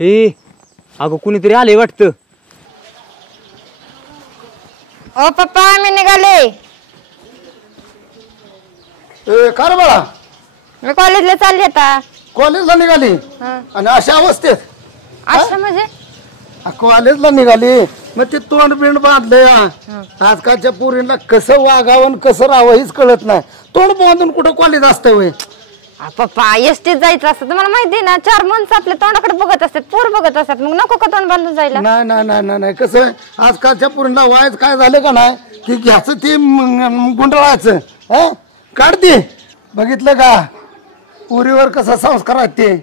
हे अगं कुणीतरी आले वाटतं. ओ पप्पा मी निघाले. काय रे बाळा, मी कॉलेजला चालले आता. कॉलेजला निघाली आणि अशा अवस्थेत? असं म्हणजे कॉलेजला निघाली मग ते तोंड बिंड बांधले. आजकालच्या पोरींना कसं वागावं कसं राहावं हेच कळत नाही. तोंड बांधून कुठं कॉलेज असतं वय? पप्पा एसटीत जायचं असतं तुम्हाला माहिती ना. 4 माणसं आपल्या तोंडाकडे बघत असतात, पोर बघत असतात. मग नको का तोंड बांधून जायला? नाही नाही नाही नाही कसं आहे, आजकालच्या पोरींना वायच काय झालं का नाही की घ्यायचं ते गुंडळायचं. काढते बघितलं का पुरीवर कसा संस्कार आहेत ते.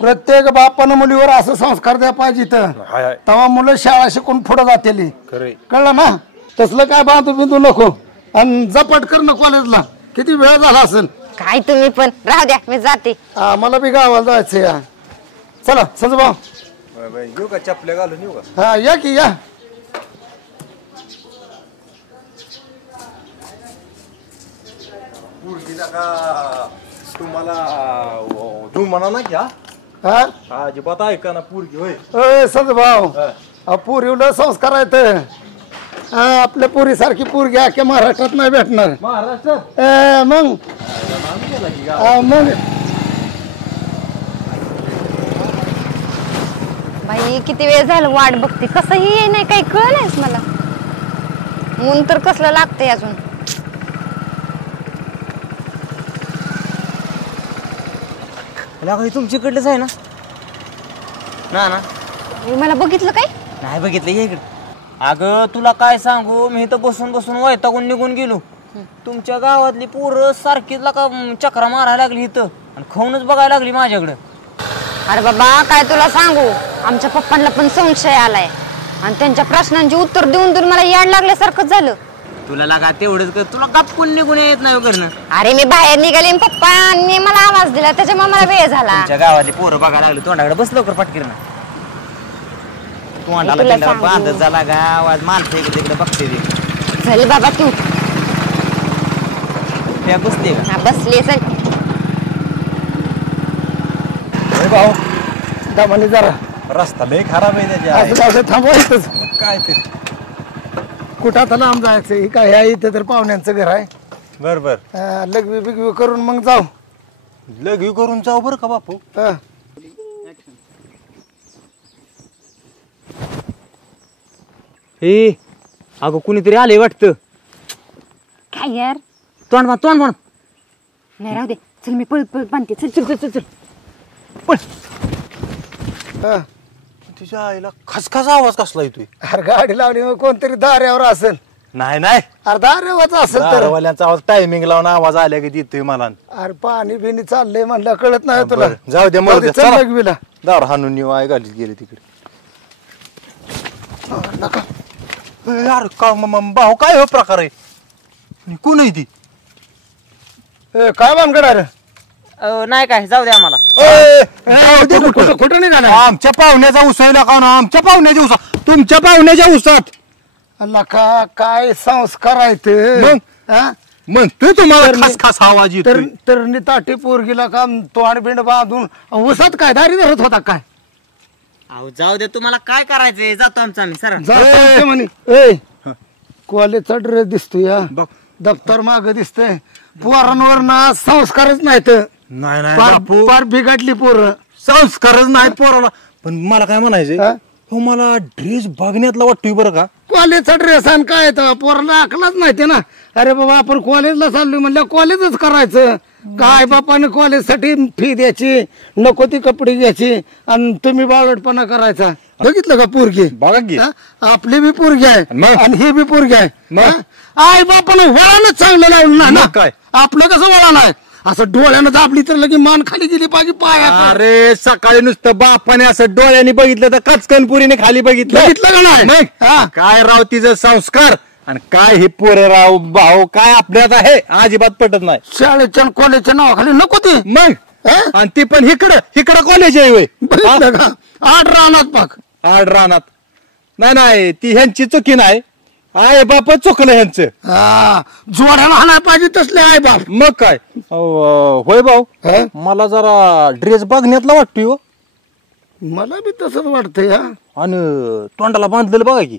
प्रत्येक बापानं मुलीवर असं संस्कार द्या पाहिजे तेव्हा मुलं शाळा शिकून पुढे जातील. कळलं ना? तसलं काय बांधू बिंदू नको आणि जपट कर ना कॉलेजला. किती वेळ झाला असेल. काय तुम्ही पण राहू द्या मी जाते. मला बी गावाला जायचं या. चला संजूभाऊ येऊ का चपल्या घालून येऊ का? हा या की या. तुम्हाला तू म्हणा ना घ्या अजिबात ऐका ना पोरगी होय. संजूभाऊ पुरीला संस्कार आहेत. आपल्या पुरी सारखी पोरगी अख्ख्या महाराष्ट्रात नाही भेटणार. महाराष्ट्रात मग मग बाई किती वेळ झालं वाट बघते. कसंही नाही काही कळ नाहीस मला. ऊन तर कसलं लागतंय अजून. तुमच्याकडलंच आहे ना? ना मला बघितलं काय नाही बघितलं. ये इकडे. अगं तुला काय सांगू, मी इथं बसून बसून वैतागून निघून गेलो. तुमच्या गावातली पोरं सारखीच का चक्रा मारायला लागली इथं आणि खाऊनच बघायला लागली माझ्याकडं. अरे बाबा काय तुला सांगू, आमच्या पप्पांना पण संशय आलाय आणि त्यांच्या प्रश्नांची उत्तर देऊन देऊन मला याड लागल्यासारखंच झालं. तुला लागा तेवढंच कर, तुला गप्पून निघून येत नाही घरनं. अरे मी बाहेर निघाले पप्पांनी मला आवाज दिला त्याच्यामुळे मला वेळ झाला. तुमच्या गावातली पोरं बघायला लागली तोंडाकडे. बस लवकर पटकीर तोंडाला बांधत झाला का आवाज माणसं इकडे तिकडे बघते. चल बाबा तू बसते का? बसले. चल भाऊ दमाने जरा रस्ता लय खराब आहे त्याच्या. असं थांबवायचंच काय ते कुठं आता लांब जायचं. हे काय आहे इथं तर पाहुण्यांचं घर आहे. बर बर लघवी बिगवी करून मग जाऊ. लघवी करून जाऊ बरं का बापू. हे अगं कुणीतरी आले वाटतं. काय यार तोंड बांध. नाही राहू दे. चल मी पळत पळत बांधते. चल चल चल चल पण तुझ्या आईला खसखस आवाज कसला येतोय? अरे गाडी लावली मग कोणतरी दाऱ्यावर असेल. नाही नाही अरे दाऱ्यावरच असेल तर. दारवाल्यांचा आवाज टायमिंग लावून आवाज आल्या की येतोय मला. अरे पाणी बिनी चाललंय म्हणलं कळत नाही तुला. जाऊ दे मग चल लघवीला. दार हाणून येऊ आई गाडीत गेले तिकडे. नका यार का भाऊ काय हो प्रकार आहे? कोण आहे ती? काय भानगड अरे? नाही काय जाऊ दे आम्हाला. कुठं निघाला? आमच्या पाहुण्याचा उसायला का ना? आमच्या पाहुण्याच्या उसा तुमच्या पाहुण्याच्या उसात लका काय संस्कार आहेत. म्हणतोय तुम्हाला खास आवाज येतोय. तर ताटी पोरगीला का तोंड बिंड बांधून उसात काय दारी धरत होता काय? अहो जाऊ दे तुम्हाला काय करायचंय. जातो आमचा आम्ही सर. कॉलेजचा ड्रेस दिसतोय या. दप्तर माग दिसतंय. पोरांवर ना संस्कारच नाहीत. नाही फार बिघडली पोरं. संस्कारच नाही पोराला. पण मला काय म्हणायचंय, हो मला ड्रेस बघण्यातला वाटतोय बरं का. कॉलेजचा ड्रेस आणि काय पोराला अकलाच नाही ना. अरे बाबा आपण कॉलेजला चाललोय म्हणलं कॉलेजच करायचं. काय बापाने कॉलेजसाठी फी द्यायची, नको ती कपडे घ्यायची आणि तुम्ही बावळटपणा करायचा. बघितलं का पोरगी? बघा की आपली बी पोरगी आहे आणि ही बी पोरगी आहे. आई बापानं वळणच चांगलं लावलं ना. काय आपलं कसं वळण आहे? असं डोळ्यानं दाबली तर लगे मान खाली गेली पाहिजे पाया. अरे सकाळी नुसतं बापाने असं डोळ्याने बघितलं तर कचकनपुरीने खाली बघितलं का नाही? काय राव तिचं संस्कार आणि काय हे पोर राव भाऊ काय आपल्यात आहे अजिबात पटत नाही. शाळेच्या कॉलेजच्या नावाखाली नको ती. मग आणि ती पण इकडं कॉलेज आहे. आड रानात पाक आड रानात. नाही ती ह्यांची चुकी नाही. आहे बाप चुकलं ह्यांचं. हा, जोड्याला हाणाय पाहिजे तसले आहे बाप. मग काय होय भाऊ हा? मला जरा ड्रेस बघण्यातला वाटतोय हो. मला बी तसंच वाटतंय हा. आणि तोंडाला बांधलेलं बघा की.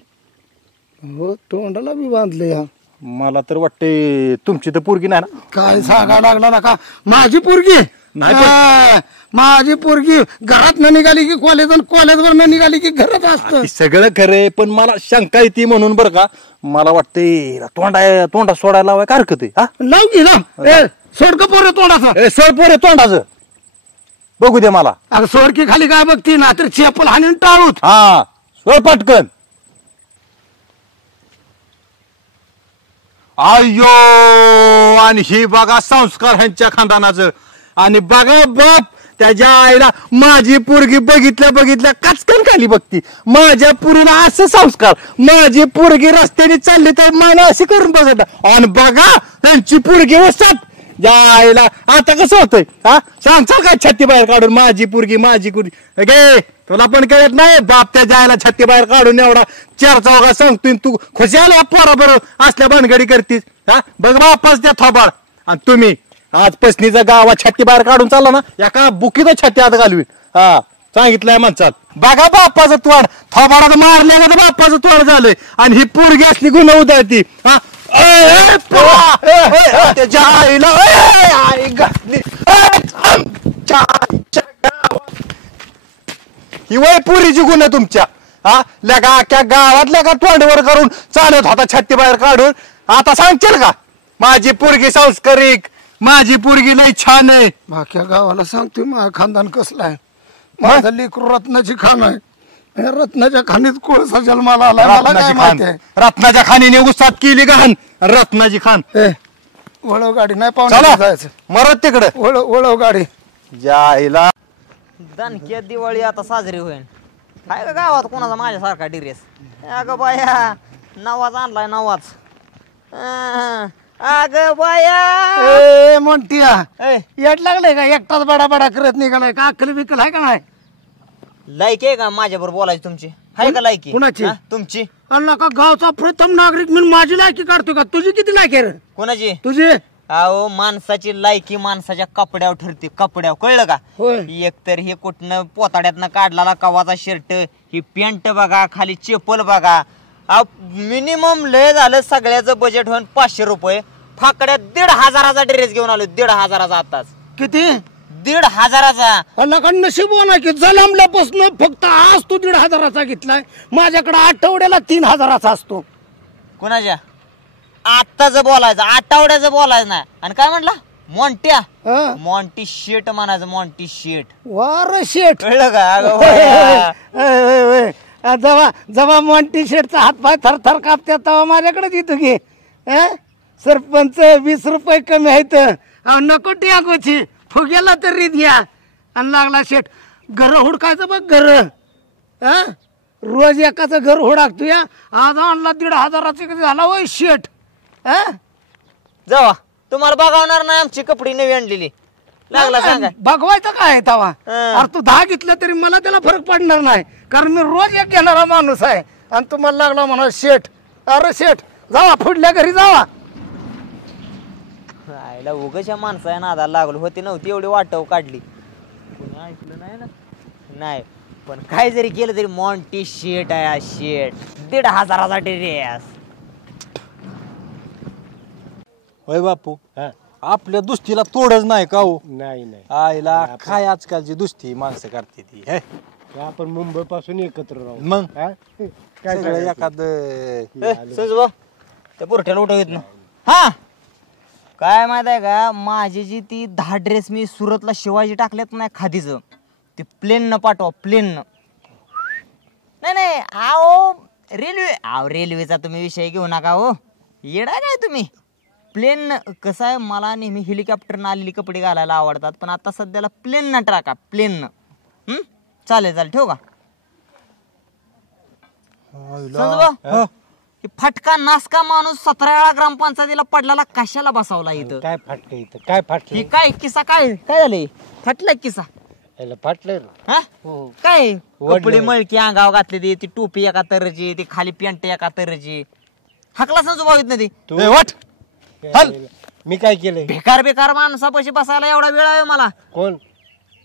हो, तोंडाला बी बांधले हा. मला तर वाटते तुमची तर पोरगी नाही ना. काय सांगा लागला ना का माझी पोरगी नाही हा, माझी पोरगी घरात न निघाली की कॉलेजवर न निघाली की घरात असत. ते सगळं खरे पण मला शंका येते म्हणून बरं का मला वाटते तोंडा सोडायला लावाय का हरकत आहे. हा लाव की लाव. ए, सोड का पोरे तोंडाचा. सोड पोरे तोंडाचं बघू दे मला. अगं सोड की खाली काय बघती ना तर चेपल हाणून टाळूत. हा सोड पटकन. अय्यो आणि ही बघा संस्कार ह्यांच्या खानदानाचं. आणि बघा बाप त्याच्या आईला माझी पोरगी बघितल्या कचकन खाली बघती. माझ्या पोरीला असं संस्कार. माझी पोरगी रस्त्याने चालली तर मला अशी करून बघत आणि बघा त्यांची पोरगी वसत आईला. आता कसं होतंय हा सांगचाल काय छत्ती बाहेर काढून माझी पोरगी गे तुला पण कळत नाही बाप त्या जायला छत्ती बाहेर काढून एवढा चार चौघा सांगतोय तू खुशी आला पोरा बरोबर असल्या भानगडी करतीस. हा बघ बापाच त्या थोबाड. आणि तुम्ही आज पसनीचा गावात छत्ती बाहेर काढून चालला ना एका बुकीचा छत्ती आता घालवी. हा सांगितलंय म्हणचाल. बघा बापाचं तोंड थोबाडात मारले का बापाचं तोंड झालंय. आणि ही पोरगी असली गुन्हा उधळती. हा त्याच्या आईला आई घातली. ही वय पुरीची गुन्हा तुमच्या. हा लगा अख्ख्या गावात लगा तोंडवर करून चालत होता छत्ती बाहेर काढून. आता सांगशील का माझी पोरगी संस्कारिक माझी पोरगी लई छान आहे. बाक्या गावाला सांगतोय माझं खानदान कसलं आहे. माझं लेकरू रत्नाची खाण आहे. या रत्नाच्या खाणीत कोळसा जन्माला आला. मला काय माहिती आहे. रत्नाच्या खाणीने उसात केली घाण रत्नाची खान. वळव गाडी नाही चला पाहून जायचं. मरत तिकडे वळव गाडी. जायला दणक्यात दिवाळी आता साजरी होईल. काय का गावात कोणाचा माझ्यासारखा डिरेस. अगं बाया नवाज आणलाय नवाज. अगं बाया ए म्हणतीया ए, येट लागले का एकटाच बडा बडा करत निघालाय का. अक्कल बिकल आहे का नाही. लायकी आहे का माझ्या बरोबर बोलायची तुमची. आहे का लायकी कुणाची? हा, तुमची. अल्ला का गावचा प्रथम नागरिक म्हणून माझी लायकी काढतो का. तुझी किती लायकी आहे रे. कोणाची? तुझी. अहो माणसाची लायकी माणसाच्या कपड्यावर ठरते. कपड्यावर कळलं का. होय. एकतर हे कुठनं पोताड्यातनं काढलेला कवाचा शर्ट ही पॅन्ट बघा खाली चेपल बघा. मिनिमम लय झालं सगळ्याचं बजेट होऊन 500 रुपये. फाकड्यात 1,500चा ड्रेस घेऊन आलो. 1,500चा आताच. किती. 1,500चा. अल्ला का नशीब ना की जलमल्यापासून फक्त आज तू 1,500चा घेतलाय. माझ्याकडे आठवड्याला 3,000चा असतो. कोणाच्या? आत्ताच बोलायचं आठवड्याचं बोलायचं नाही. आणि काय म्हटला मॉन्ट्या. हा. मॉन्टी शेट म्हणायचं. मॉन्टी शेट. वार शेट. कळलं का. अगं बाया. जेव्हा जेव्हा मॉन्टी शेटचा हातपाय थरथर कापते तेव्हा माझ्याकडेच येतो की. सरपंच 20 रुपये कमी आहेत. नको टियागोची फुग्याला तरी द्या. आणि लागला शेट घर हुडकायचं बघ घर. रोज एकाचं घर हुडाकतो या. आज आणला 1,500चा कधी झाला वय शेट. जावा तुम्हाला बघावणार नाही आमची कपडे नवी आणलेली. लागला सांगा. बघवायचं काय तवा. हा. अरे तू 10 घेतलं तरी मला त्याला फरक पडणार नाही. कारण मी रोज एक घेणारा माणूस आहे. आणि तुम्हाला लागला म्हणा शेट. अरे शेट जावा पुढल्या घरी जावा. आईला उगाच माणसा नादाला लागलो होती. नव्हती एवढी वाटव काढली. कोणी ऐकलं नाही ना. नाही पण काय जरी केलं तरी मॉन्टी शेट आहे. शेट 1,500चा ड्रेस. होय बापू आपल्या दुस्तीला तोडच नाही का हो. नाही नाही आईला काय आजकालची दुस्ती माणसं करते ती. हे आपण मुंबई पासून एकत्र राहू. मग हा? काय सगळं करायचं? एखाद सुजबा त्या पुरठ्याला उठव येत ना. हा काय माहित आहे का माझी जी ती 10 ड्रेस मी सुरतला शिवाजी टाकल्यात नाही खादीचं ते प्लेन न पाठवा. प्लेन नाही आओ रेल्वेचा तुम्ही विषय घेऊ नका हो. येडा काय तुम्ही. प्लेन कसं आहे मला नेहमी हेलिकॉप्टरनं आलेली कपडे घालायला आवडतात. पण आता सध्याला प्लेन न टाका. प्लेन चालेल ठेवू का. समजा फटका नासका माणूस 17 वेळा ग्रामपंचायतीला पडलेला कशाला बसावला इथं. काय फाटलं इथं काय फाटलं. ही काय किस्सा काय काय झालंय. फाटलाय किस्सा. फाटलं. हा काय कपडे मळकी अंगावर घातली ती टोपी एका तरची ती खाली पॅन्ट एका तरची. हकला संजूभाऊ इथनं ती तू ए, वाट हल. मी काय केलंय? बेकार बेकार माणसापाशी बसायला एवढा वेळ आहे मला. कोण?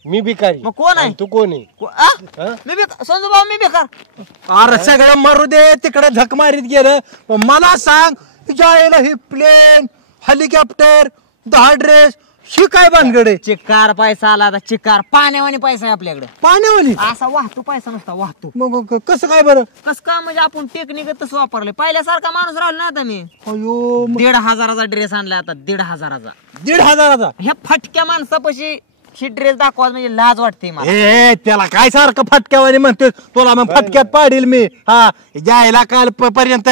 मी भिकारी. मग कोण आहे? आणि तू कोण आहे? हा? मी बेकार संजूभाऊ, मी बेकार. अरे सगळं मरू दे तिकडे झक मारीत गेलं. पण मला सांग जायला ही प्लेन हेलिकॉप्टर 10 ड्रेस ही काय भानगडे? चिकार पैसा आला आता, चिकार पाण्यावानी पैसा आहे आपल्याकडे. पाण्यावाली असा वाहतो पैसा नसता, वाहतो. मग कसं काय बरं? कस का म्हणजे आपण टेक्निक तसं वापरलंय. पहिल्यासारखा माणूस राहिला ना आता मी. अयो 1,500चा ड्रेस आणलाय आता, 1,500चा. 1,500चा. ह्या फटक्या माणसापाशी ही ड्रेस दाखवा म्हणजे लाज वाटते मला. ए त्याला काय सारखं फटक्यावानी म्हणतोय? तुला मग फटक्यात पाडील मी. हा जायला काल पर्यंत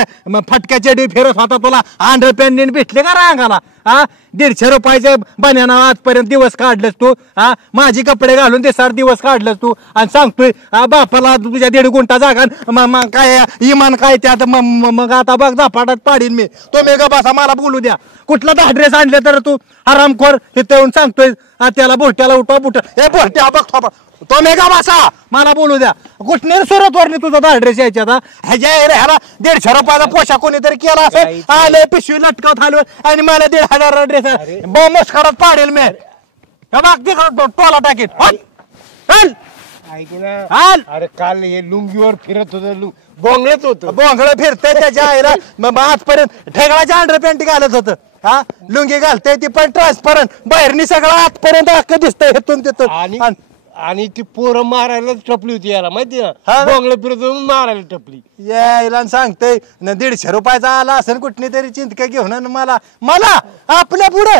फटक्याच्या डे फिरत होता, तुला अंडर पॅन्ट भेटले का रांगाला? हा 150 रुपयाच्या बन्याना आजपर्यंत दिवस काढलंस तू. हा माझी कपडे घालून ते 7 दिवस काढलंस तू आणि सांगतोय बापाला तुझ्या 1.5 गुंठा जागा मग काय इमान काय त्यात मग आता बघ झपाटात पाडील मी. तुम्ही का बसा, मला बोलू द्या. कुठला 10 ड्रेस आणले तर तू आरामखोर इथे येऊन सांगतोय त्याला बोट्याला उठवा बुट ए बोट्या बघ तो मेगा बसा, मला बोलू द्या. कुठने सुरत वरने तुझा 10 ड्रेस यायच्या आता ह्याला 150 रुपयाचा पोशाख कोणीतरी केला असेल. आले पिशवी लटकावत आलो आणि मला 1,500 ड्रेस बॉम्बच करत पाडेल मी. टोला टाकीत ऐक ना. हाल अरे काल हे लुंगीवर फिरत होत, बोंगळत होत. बोंगळ फिरतय त्याच्या आईला. मग आजपर्यंत ठेगळाच्या अंडर पॅन्ट घालत होत. हा लुंगी घालतय ती पण ट्रान्सपरंट, बाहेरनी सगळं आजपर्यंत अख्खं दिसतंय हेतून तिथून. आणि ती पोरं मारायला टपली होती याला, माहिती ना? हा? बोंगळ फिरत होत मारायला टपली. यायला सांगतोय 150 रुपयाचा आला असेल कुठली तरी चिंतका घेऊन आणि मला आपल्या पुढे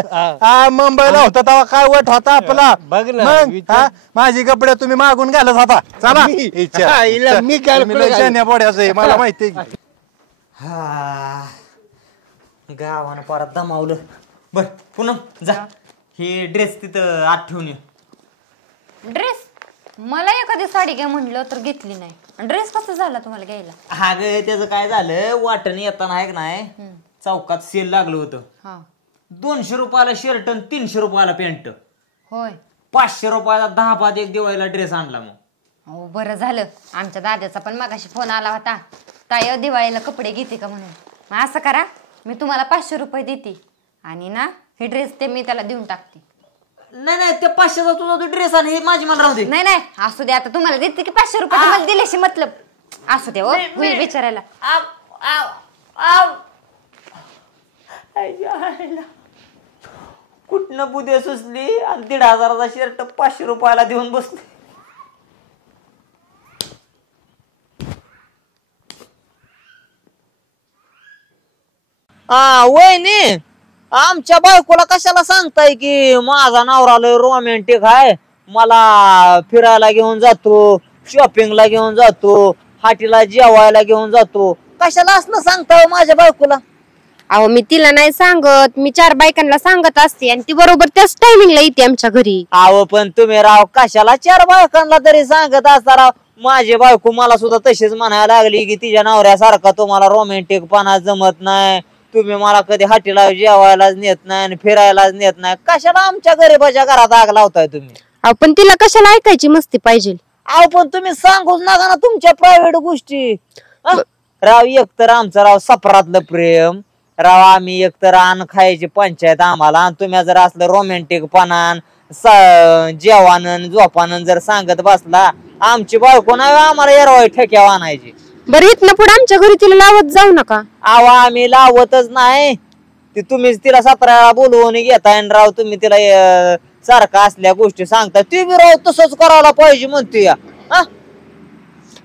मुंबईला होता तेव्हा काय वट होता आपला. बघ ना, मग, विचार. हा, माझी कपडे तुम्ही मागून घालत होता. चला आईला मी काय बोड्याचं मला माहिती. गावानं परत दमावलं. बर पुन्हा जा, हे ड्रेस तिथं आत ठेवून ये. ड्रेस मला एखादी साडी घ्या म्हणलं तर घेतली नाही. ड्रेस कसा झाला तुम्हाला घ्यायला? हा ग त्याचं काय झालं, वाटण येताना आहे का नाही चौकात सेल लागलं होतं. हा 200 रुपयाला शर्ट आणि 300 रुपयाला पॅन्ट. होय. 500 रुपयाला 10 एक दिवाळीला ड्रेस आणला. मग हो बरं झालं. आमच्या दादाचा पण मगाशी फोन आला होता, ताई दिवाळीला कपडे घेते का म्हणून. मग असं करा, मी तुम्हाला 500 रुपये देते आणि ना हे ड्रेस ते मी त्याला देऊन टाकते. नाही ते 500चा तुझा तू ड्रेस आणि हे माझी मला राहू दे. नाही असू दे, आता तुम्हाला देते की 500 रुपये तुम्हाला दिल्याशी मतलब. असू दे हो, होईल विचारायला. कुठनं बुद्या सुचली आणि 1,500चा शर्ट 500 रुपयाला देऊन बसले. वहिनी आमच्या बायकोला कशाला सांगताय की माझा नवरा लय रोमॅन्टिक आहे, मला फिरायला घेऊन जातो, शॉपिंगला घेऊन जातो, हाटीला जेवायला घेऊन जातो. कशाला असलं सांगताय माझ्या बायकोला? अहो मी तिला नाही सांगत, मी 4 बायकांना सांगत असते आणि ती बरोबर त्याच टायमिंगला येते आमच्या घरी. अहो पण तुम्ही राव कशाला 4 बायकांना तरी सांगत असता राव. माझी बायको मला सुद्धा तशीच म्हणायला लागली की तिच्या नवऱ्यासारखा तुम्हाला रोमॅन्टिक पणा जमत नाही, तुम्ही मला कधी हाटीला जेवायलाच नेत नाही आणि फिरायलाच नेत नाही. कशाला आमच्या गरीबाच्या घरात आग लावताय तुम्ही? अहो पण तिला कशाला ऐकायची मस्ती पाहिजे? अहो पण तुम्ही सांगूच नका ना तुमच्या प्रायव्हेट गोष्टी. राव एकतर आमचं राव सफरातलं प्रेम राव, आम्ही एकतर अन्न खायची पंचायत आम्हाला, आणि तुम्ही जर असलं रोमॅन्टिक पणान जेवण झोपानं जर सांगत बसला, आमची बायको नाही आम्हाला एरवाय ठेक्यावर आणायची. बरं इथनं पुढे आमच्या घरी तिला लावत जाऊ नका. अहो आम्ही लावतच नाही, ते तुम्हीच तिला 17 वेळा बोलवून घेताय राव. तुम्ही तिला सारखा असल्या गोष्टी सांगताय. ती बी राव तसंच करायला पाहिजे म्हणते या.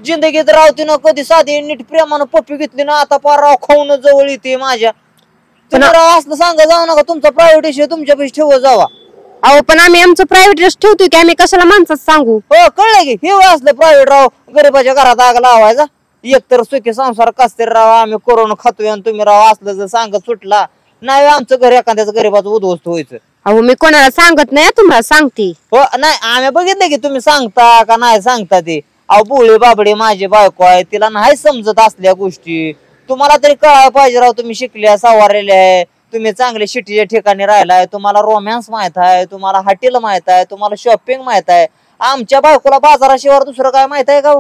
जिंदगीत राव तिनं कधी साधी नीट प्रेमानं पप्पी घेतली ना, आता पार राव खाऊन जवळ येते माझ्या. तुम्ही राव असलं सांगा जाऊ नका, तुमचा प्रायव्हेट विषय तुमच्यापाशी ठेवत जावा. अहो पण आम्ही आमचं प्रायव्हेट ड्रेस ठेवतोय की आम्ही कशाला माणसात सांगू? हो कळलं की हे असलं प्रायव्हेट राव गरीबाच्या घरात आग लावायचा. एकतर सुखी संसार कसते राव आम्ही करून खातोय आणि तुम्ही राव असलं जर सांगत सुटला नाही, आमचं घर एखाद्याचं गरीबाचं उद्ध्वस्त व्हायचं. अहो मी कोणाला सांगत नाही, तुम्हाला सांगते. हो नाही आम्ही बघितलं की तुम्ही सांगता का नाही सांगता ते. अहो बोळी बाबडी माझी बायको आहे, तिला नाही समजत असल्या गोष्टी. तुम्हाला तरी कळायला पाहिजे राव. तुम्ही शिकल्या सवारलेले आहे, तुम्ही चांगले सिटीच्या ठिकाणी राहिलाय, तुम्हाला रोमॅन्स माहित आहे, तुम्हाला हॉटेल माहित आहे, तुम्हाला शॉपिंग माहित आहे. आमच्या बायकोला बाजाराशिवाय दुसरं काय माहित आहे का?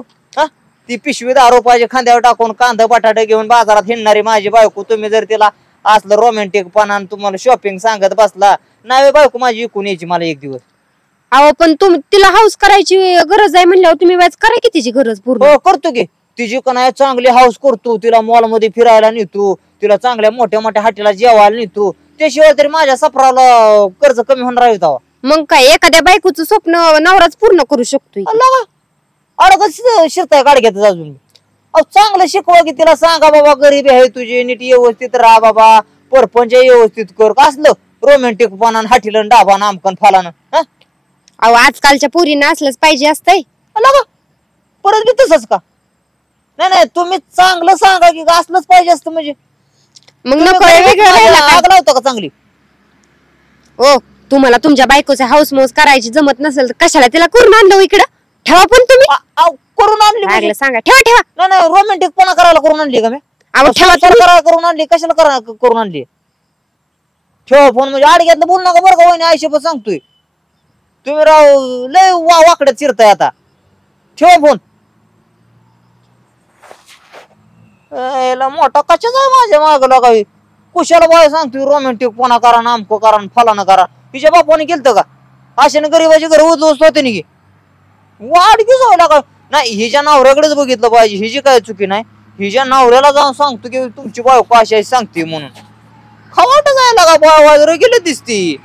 ती पिशवी 10 रुपयाची खांद्यावर टाकून कांदा बटाटे घेऊन बाजारात हिंडणारी माझी बायको, तुम्ही जर तिला असलं रोमॅन्टिक पणा तुम्हाला शॉपिंग सांगत बसला नाही बायको माझी इकून यायची मला एक दिवस. अहो पण तिला हाऊस करायची गरज आहे म्हणल्यावर तुम्ही वाच करा की तिची गरज पूर्ण. हो करतो की, तिची का नाही चांगली हाऊस करतो, तिला मॉल मध्ये फिरायला नेतो, तिला चांगल्या मोठ्या मोठ्या हॉटेलला जेवायला नेतो, त्याशिवाय तरी माझ्या सफराला कर्ज कमी होणार आहे तेव्हा. मग काय एखाद्या बायकोचं स्वप्न नवराच पूर्ण करू शकतोय. अडगच शिरताय गाडग्यातच अजून. अहो चांगलं शिकवा की तिला, सांगा बाबा गरीबी आहे तुझी, नीट व्यवस्थित राहा बाबा, परपंच व्यवस्थित कर, असलं रोमॅन्टिक पणा हाटीला डाबा नामकन फालानं. अहो आजकालच्या पोरींना असलंच पाहिजे असतंय. परत बी तसंच का? नाही नाही तुम्ही चांगलं सांगा की असलंच पाहिजे असतं म्हणजे. मग नको वेगळं राहिला का? आग लावतो का चांगली? ओ तुम्हाला तुमच्या बायकोचे हाऊस मौज करायची जमत नसेल तर कशाला तिला करून आणलं इकडं? ठेवा पण तुम्ही करून आणली म्हणजे? लागलं सांगा. ठेवा ठेवा. नाही नाही रोमॅन्टिक पणा करायला करून आणली का मी? अहो ठेवा तुम्ही. करायला करून आणली, कशाला करून आणली? ठेवा फोन म्हणजे आडग्यातलं बोल नका बरं का वहिनी, आयुष्यभर सांगतोय. तुम्ही राव लय वाकड्यात चिरताय आता. ठेवा फोन. मोठा कशाच आहे माझ्या माग लागावी, कुशाला बाय सांगतोय रोमॅन्टिक पणा करा, नामको करा, फलाना करा. हिच्या बापाने केलं का? अशाने गरीबाची घर उद्ध्वस्त होते नि वाडकी जाऊ लागा. नाही हिच्या नवऱ्याकडेच बघितलं पाहिजे, हिची काय चुकी नाही. हिच्या नवऱ्याला जाऊन सांगतो की तुमची बायको अशी आहे सांगते म्हणून. खवाट जायला का बाय गेले दिसती.